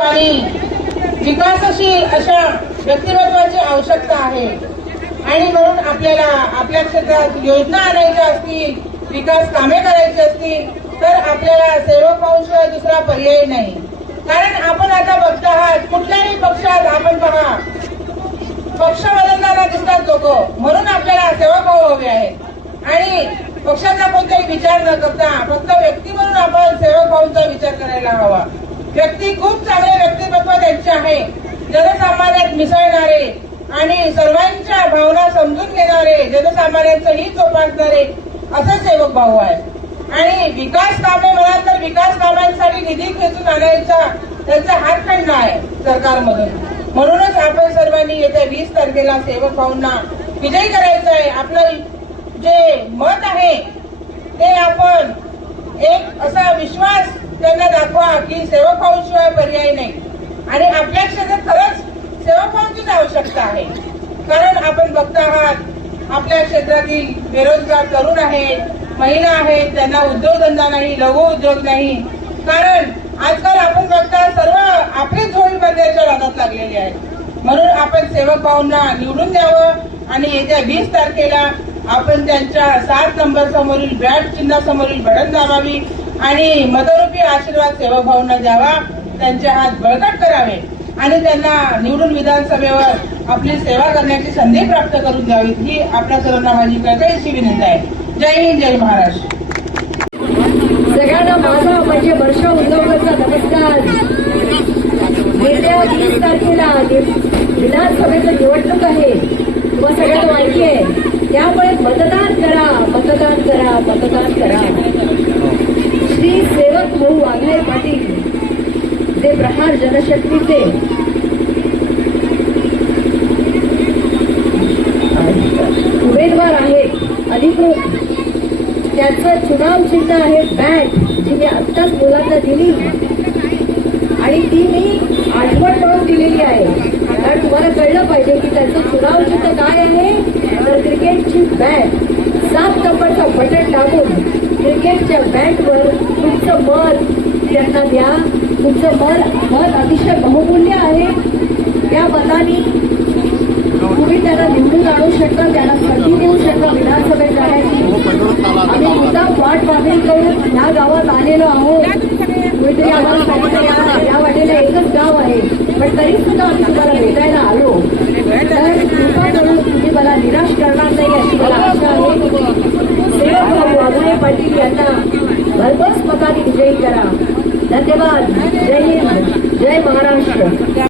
आणि विकासशील अशा व्यक्तिमत्वाची आवश्यकता आहे. आणि म्हणून आपल्याला आपल्या क्षेत्रात योजना आणायच्या असतील विकास कामे करायची असतील तर आपल्याला सेवक पाहूशिवाय दुसरा पर्याय नाही. कारण आपण आता बघत आहात कुठल्याही पक्षात आपण पहा पक्ष बदलताना दिसतात लोक. म्हणून आपल्याला सेवा भाऊ हवे आहेत आणि पक्षाचा कोणताही विचार न करता फक्त व्यक्ती म्हणून आपण सेवक भाऊंचा विचार करायला हवा. व्यक्ती खूप चांगले व्यक्तिमत्व त्यांचे आहे. जनसामान्यात मिसळणारे आणि सर्वांच्या भावना समजून घेणारे जनसामान्यांचं हित जोपासणारे असं सेवक भाऊ आहे आणि विकास कामे म्हणाल तर विकास कामांसाठी निधी खेचून आणायचा त्यांचा हात खंड आहे सरकारमधून. म्हणूनच आपण सर्वांनी येत्या वीस तारखेला सेवक भाऊंना विजयी करायचं आहे. आपलं जे मत आहे ते आपण एक असा विश्वास त्यांना दाखवा की सेवक भाऊशिवाय पर्याय नाही. आणि आपल्या क्षेत्रात खरंच सेवक भाऊंचीच आवश्यकता आहे. कारण आपण बघत आहात आपल्या क्षेत्रातील बेरोजगार तरुण आहेत महिला आहेत त्यांना उद्योगधंदा नाही लघु उद्योग नाही. कारण आजकाल आपण बघता सर्व आपली होळी बंद्याच्या नादात लागलेली आहे म्हणून आपण सेवक भाऊंना निवडून द्यावं आणि येत्या वीस तारखेला आपण त्यांच्या सात नंबर समोरील बॅट चिन्हासमोरील बटन दाबावी आणि मदरूपी आशीर्वाद सेवक भावना द्यावा त्यांचे हात बळकट करावे आणि त्यांना निवडून विधानसभेवर आपली सेवा करण्याची संधी प्राप्त करून द्यावी ही आपल्या सर्वांना माझी कळकळीची विनंती आहे. जय हिंद जय महाराष्ट्र. सगळ्यांना माझा म्हणजे वर्ष उद्योगाचा नमस्कार. येत्या वीस तारखेला विधानसभेचं निवडणूक आहे. तुम्हा सगळ्यांना माहिती आहे त्यामुळे मतदान करा मतदान करा मतदान करा. श्री सेवक भाऊ वाघाय पाटील जे प्रहार जनशक्तीचे. उमेदवार आहेत अधिकृत. त्याचं चुनाव चिन्ह आहे बॅट जी मी आत्ताच मुलांना दिली. आणि ती मी आठवण म्हणून दिलेली आहे कारण तुम्हाला कळलं पाहिजे की त्याचं चुनाव चिन्ह काय आहे तर क्रिकेटची बॅट सात नंबरचा बटन टाकून क्रिकेटच्या बॅटवर तुमचं मत त्यांना द्या. तुमचं मत मत अतिशय बहुमूल्य आहे. त्या मताने तुम्ही त्यांना निवडून आणू शकता त्यांना संधी देऊ शकता विधानसभेत जाण्याची. आम्ही मुद्दाम वाट पाहणी करून ह्या गावात आलेलो आहोत. या वाटेला एकच गाव आहे. पण तरी सुद्धा आम्ही तुम्हाला भेटायला आलो. तर कृपा करून तुम्ही मला निराश करणार नाही अशी मला आशा आहे. सेवकभाऊ वाघुळे पाटील यांना भरघोस मताने विजयी करा. धन्यवाद. जय हिंद. जय महाराष्ट्र.